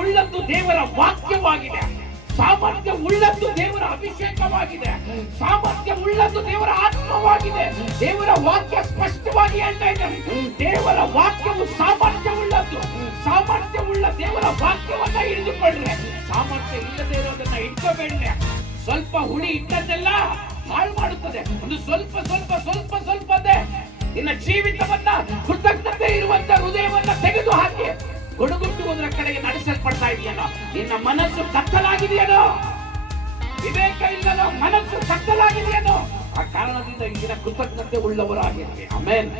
ಉಳ್ಳದ್ದು ದೇವರ ವಾಕ್ಯವಾಗಿದೆ. ಸಾಮರ್ಥ್ಯ ಉಳ್ಳದ್ದು ದೇವರ ಅಭಿಷೇಕವಾಗಿದೆ. ಸಾಮರ್ಥ್ಯ ಉಳ್ಳದ್ದು ದೇವರ ಆತ್ಮವಾಗಿದೆ. ದೇವರ ವಾಕ್ಯ ಸ್ಪಷ್ಟವಾಗಿ ಹೇಳ್ತಾ ಇದ್ದಾರೆ, ದೇವರ ವಾಕ್ಯವು ಸಾಮರ್ಥ್ಯ ಉಳ್ಳದ್ದು. ಸಾಮರ್ಥ್ಯ ಉಳ್ಳ ದೇವರ ವಾಕ್ಯವನ್ನ ಹಿಡಿದುಕೊಂಡ್ರೆ, ಸಾಮರ್ಥ್ಯ ಇಲ್ಲದೆ ಇರೋದನ್ನ ಇಟ್ಕೋಬೇಡ್ರೆ. ಸ್ವಲ್ಪ ಹುಳಿ ಇಟ್ಟದ್ದೆಲ್ಲ ಹಾಳು ಮಾಡುತ್ತದೆ. ಒಂದು ಸ್ವಲ್ಪ ಸ್ವಲ್ಪ ಸ್ವಲ್ಪ ಸ್ವಲ್ಪದೇ ನಿನ್ನ ಜೀವಿತವನ್ನ, ಕೃತಜ್ಞತೆ ಇರುವಂತ ಹೃದಯವನ್ನ ತೆಗೆದು ಹಾಕಿ ಗುಣಗುಟ್ಟುವುದರ ಕಡೆಗೆ ನಡೆಸಲ್ಪಡ್ತಾ ಇದೆಯೇನೋ. ನಿನ್ನ ಮನಸ್ಸು ಕತ್ತಲಾಗಿದೆಯೇನೋ, ವಿವೇಕ ಇಲ್ಲದ ಮನಸ್ಸು ಕತ್ತಲಾಗಿದೆಯೇನೋ. ಆ ಕಾರಣದಿಂದ ಇಂದಿನ ಕೃತಜ್ಞತೆ ಉಳ್ಳವರಾಗಿರ್ರಿ. ಆಮೇನ್.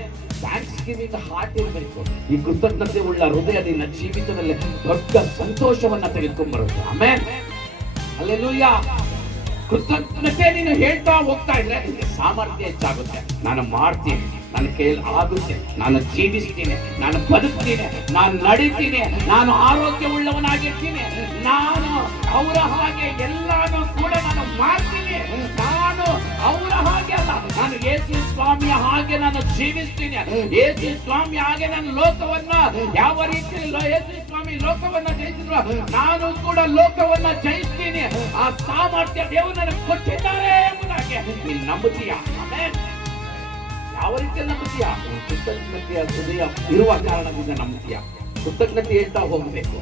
ಥ್ಯಾಂಕ್ಸ್ ಗಿವಿಂಗ್ ಹಾರ್ಟ್ ಇರಬೇಕು. ಈ ಕೃತಜ್ಞತೆ ಉಳ್ಳ ಹೃದಯ ನಿನ್ನ ಜೀವಿತದಲ್ಲಿ ದೊಡ್ಡ ಸಂತೋಷವನ್ನ ತೆಗೆದುಕೊಂಡ್ಬರುತ್ತೆ. ಆಮೇನ್. ಹಲ್ಲೆಲೂಯಾ. ಕೃತಜ್ಞತೆ ನೀನು ಹೇಳ್ತಾ ಹೋಗ್ತಾ ಇದ್ರೆ ನಿಮಗೆ ಸಾಮರ್ಥ್ಯ ಹೆಚ್ಚಾಗುತ್ತೆ. ನಾನು ಮಾಡ್ತೀನಿ, ನನ್ನ ಕೈಯಲ್ಲಿ ಆಗುತ್ತೆ, ನಾನು ಜೀವಿಸ್ತೀನಿ, ನಾನು ಬದುಕ್ತೀನಿ, ನಾನು ನಡೀತೀನಿ, ನಾನು ಆರೋಗ್ಯವುಳ್ಳವನಾಗಿರ್ತೀನಿ, ನಾನು ಅವರ ಹಾಗೆ ಎಲ್ಲಾನು ಕೂಡ ನಾನು ಮಾಡ್ತೀನಿ, ನಾನು ಅವರ ಹಾಗೆ ಅಲ್ಲ, ನಾನು ಯೇಸು ಸ್ವಾಮಿಯ ಹಾಗೆ ನಾನು ಜೀವಿಸ್ತೀನಿ. ಯೇಸು ಸ್ವಾಮಿ ಹಾಗೆ ನಾನು ಲೋಕವನ್ನ ಯಾವ ರೀತಿಯಲ್ಲಿ ಯೇಸು ಸ್ವಾಮಿ ಲೋಕವನ್ನ ಜಯಿಸಿದ್ರು, ನಾನು ಕೂಡ ಲೋಕವನ್ನ ಜಯಿಸ್ತೀನಿ. ಆ ಸಾಮರ್ಥ್ಯ ದೇವರು ನನಗೆ ಕೊಟ್ಟಿದ್ದಾರೆ ಎಂಬುದಾಗಿ ನೀನು ನಂಬುತ್ತೀಯಾ? ಆಮೆನ್. ಯಾವ ರೀತಿಯಲ್ಲಿ ನಂಬುತ್ತೀಯಾ? ಕೃತಜ್ಞತೆಯ ಹೃದಯ ಇರುವ ಕಾರಣದಿಂದ ನಂಬುತ್ತೀಯಾ? ಕೃತಜ್ಞತೆ ಹೇಳ್ತಾ ಹೋಗಬೇಕು.